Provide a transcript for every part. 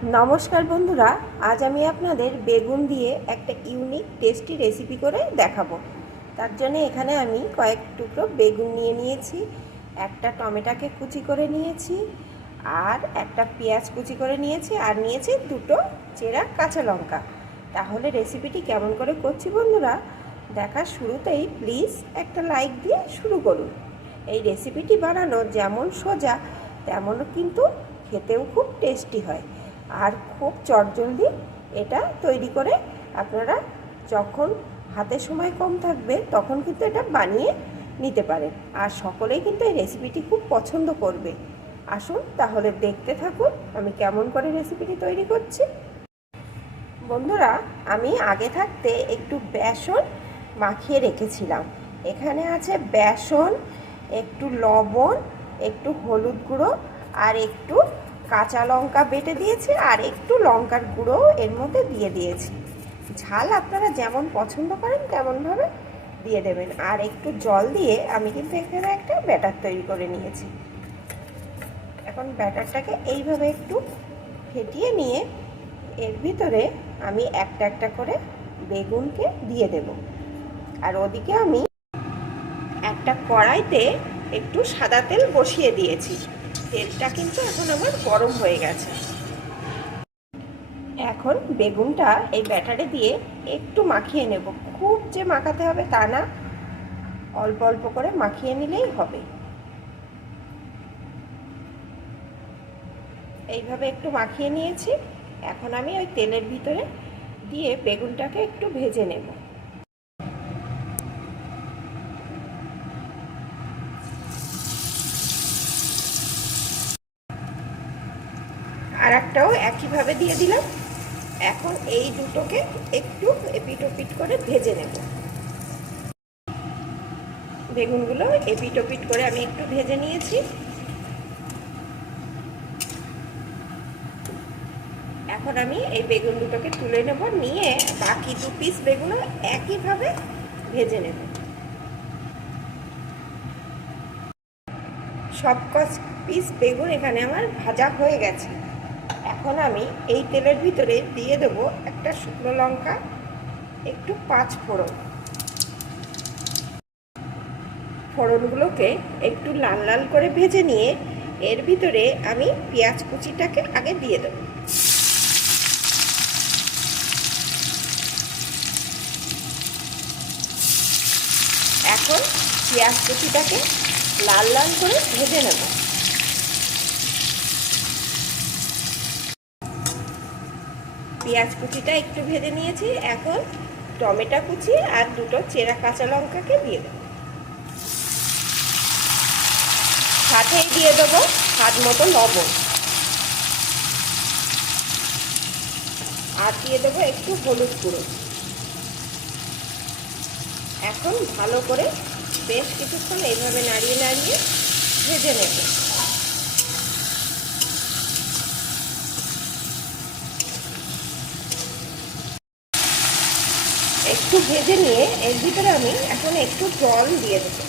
নমস্কার বন্ধুরা, আজ আমি আপনাদের বেগুন দিয়ে একটা ইউনিক টেস্টি রেসিপি করে দেখাবো। তার জন্য এখানে আমি কয়েক টুকরো বেগুন নিয়ে নিয়েছি, একটা টমেটোকে কুচি করে নিয়েছি, আর একটা পেঁয়াজ কুচি করে নিয়েছি, আর নিয়েছি দুটো চেরা কাঁচা লঙ্কা। তাহলে রেসিপিটি কেমন করে করছি বন্ধুরা, দেখার শুরুতেই প্লিজ একটা লাইক দিয়ে শুরু করুন। এই রেসিপিটি বানানো যেমন সোজা, তেমনও কিন্তু খেতেও খুব টেস্টি হয়। আর খুব চটজলদি এটা তৈরি করে আপনারা যখন হাতে সময় কম থাকবে তখন কিন্তু এটা বানিয়ে নিতে পারেন। আর সকলেই কিন্তু এই রেসিপিটি খুব পছন্দ করবে। আসুন তাহলে দেখতে থাকুন আমি কেমন করে রেসিপিটি তৈরি করছি। বন্ধুরা, আমি আগে থাকতে একটু বেসন মাখিয়ে রেখেছিলাম। এখানে আছে বেসন, একটু লবণ, একটু হলুদ গুঁড়ো আর একটু কাঁচা লঙ্কা বেটে দিয়েছি আর একটু লঙ্কার গুঁড়ো এর মধ্যে দিয়ে দিয়েছি। ঝাল আপনারা যেমন পছন্দ করেন তেমনভাবে দিয়ে দেবেন। আর একটু জল দিয়ে আমি কিন্তু এখানে একটা ব্যাটার তৈরি করে নিয়েছি। এখন ব্যাটারটাকে এইভাবে একটু ফেটিয়ে নিয়ে এর ভিতরে আমি একটা একটা করে বেগুনকে দিয়ে দেব। আর ওদিকে আমি একটা কড়াইতে একটু সাদা তেল বসিয়ে দিয়েছি। তেলটা কিন্তু এখন আমার গরম হয়ে গেছে। এখন বেগুনটা এই ব্যাটারে দিয়ে একটু মাখিয়ে নেব। খুব যে মাখাতে হবে তা না, অল্প অল্প করে মাখিয়ে নিলেই হবে। এইভাবে একটু মাখিয়ে নিয়েছি। এখন আমি ওই তেলের ভিতরে দিয়ে বেগুনটাকে একটু ভেজে নেব। আর একটাও একইভাবে দিয়ে দিলাম। এখন এই দুটোকে একটু এপিট ওপিট করে ভেজে নেব। বেগুনগুলো এপিট ওপিট করে আমি একটু ভেজে নিয়েছি। এখন আমি এই বেগুন দুটোকে তুলে নেব, নিয়ে বাকি দু পিস বেগুনও একইভাবে ভেজে নেব। সব কচ পিস বেগুন এখানে আমার ভাজা হয়ে গেছে। এখন আমি এই তেলের ভিতরে দিয়ে দেব একটা শুকনো লঙ্কা, একটু পাঁচ ফোড়ন। ফোড়নগুলোকে একটু লাল লাল করে ভেজে নিয়ে এর ভিতরে আমি পেঁয়াজ কুচিটাকে আগে দিয়ে দেব। এখন পেঁয়াজ কুচিটাকে লাল লাল করে ভেজে নেব। পেঁয়াজ কুচিটা একটু ভেজে নিয়েছি, এখন টমেটো কুচি আর দুটো চেরা কাঁচা লঙ্কাকে দিয়ে দেবো। সাথেই দিয়ে দেবো স্বাদ মতো লবণ। আর দিয়ে দেবো একটু হলুদ গুঁড়ো। এখন ভালো করে বেশ কিছুক্ষণ এইভাবে নাড়িয়ে নাড়িয়ে ভেজে নেব। একটু ভেজে নিয়ে এর ভিতরে আমি এখন একটু জল দিয়ে দেবো।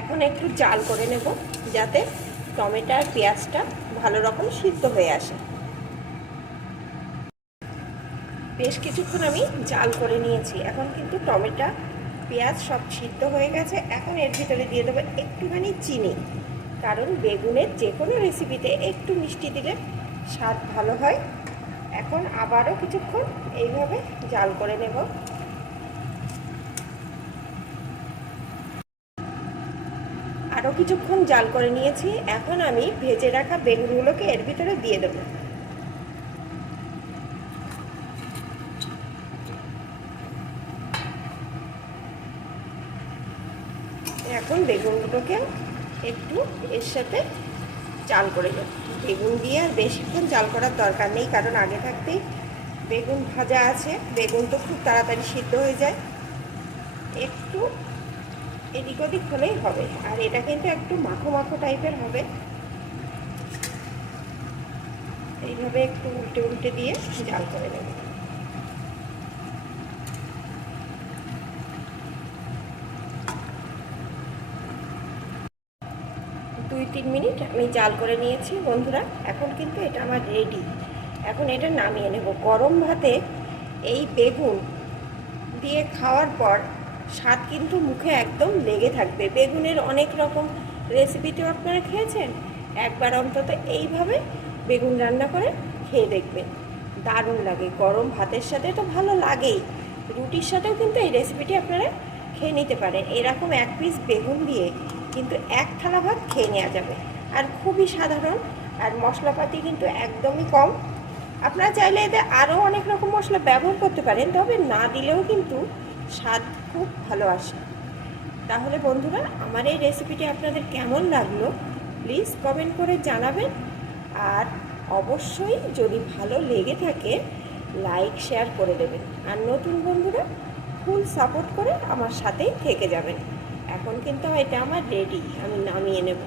এখন একটু জাল করে নেব যাতে টমেটো আর পেঁয়াজটা ভালো রকম সিদ্ধ হয়ে আসে। বেশ কিছুক্ষণ আমি জাল করে নিয়েছি। এখন কিন্তু টমেটো, পেঁয়াজ সব সিদ্ধ হয়ে গেছে। এখন এর ভিতরে দিয়ে দেবো একটুখানি চিনি। কারণ বেগুনের যে কোনো রেসিপিতে একটু মিষ্টি দিলে স্বাদ ভালো হয়। এখন আবারও কিছুক্ষণ এইভাবে জাল করে নেব। আরও কিছুক্ষণ জাল করে নিয়েছি। এখন আমি ভেজে রাখা বেগুনগুলোকে এর ভিতরে দিয়ে দেবো। এখন বেগুনগুলোকে একটু এর সাথে চাল করে দেব বেগুন দিয়ে আর বেশিক্ষণ চাল করার দরকার নেই, কারণ আগে থাকতেই বেগুন ভাজা আছে। বেগুন তো খুব তাড়াতাড়ি সিদ্ধ হয়ে যায়। একটু এদিক ওদিক হলেই হবে। আর এটা কিন্তু একটু মাখো মাখো টাইপের হবে। এইভাবে একটু উল্টে উল্টে দিয়ে জাল করে নেব। দুই তিন মিনিট আমি জাল করে নিয়েছি, বন্ধুরা। এখন কিন্তু এটা আমার রেডি এখন এটা নামিয়ে নেব। গরম ভাতে এই বেগুন দিয়ে খাওয়ার পর স্বাদ কিন্তু মুখে একদম লেগে থাকবে। বেগুনের অনেক রকম রেসিপিতেও আপনারা খেয়েছেন? একবার অন্তত এইভাবে বেগুন রান্না করে খেয়ে দেখবেন। দারুণ লাগে। গরম ভাতের সাথে তো ভালো লাগেই। রুটির সাথেও কিন্তু এই রেসিপিটি আপনারা খেয়ে নিতে পারেন। এরকম এক পিস বেগুন দিয়ে কিন্তু এক থালা ভাত খেয়ে নেওয়া যাবে। আর খুবই সাধারণ, আর মশলাপাতি কিন্তু একদমই কম। আপনারা চাইলে এতে আরও অনেক রকম মশলা ব্যবহার করতে পারেন, তবে না দিলেও কিন্তু স্বাদ খুব ভালো আসে। তাহলে বন্ধুরা, আমার এই রেসিপিটি আপনাদের কেমন লাগল? প্লিজ কমেন্ট করে জানাবেন। আর অবশ্যই যদি ভালো লেগে থাকে লাইক শেয়ার করে দেবেন। আর নতুন বন্ধুরা ফুল সাপোর্ট করে আমার সাথেই থেকে যাবেন। এখন কিন্তু এটা আমার রেডি আমি নামিয়ে নেব।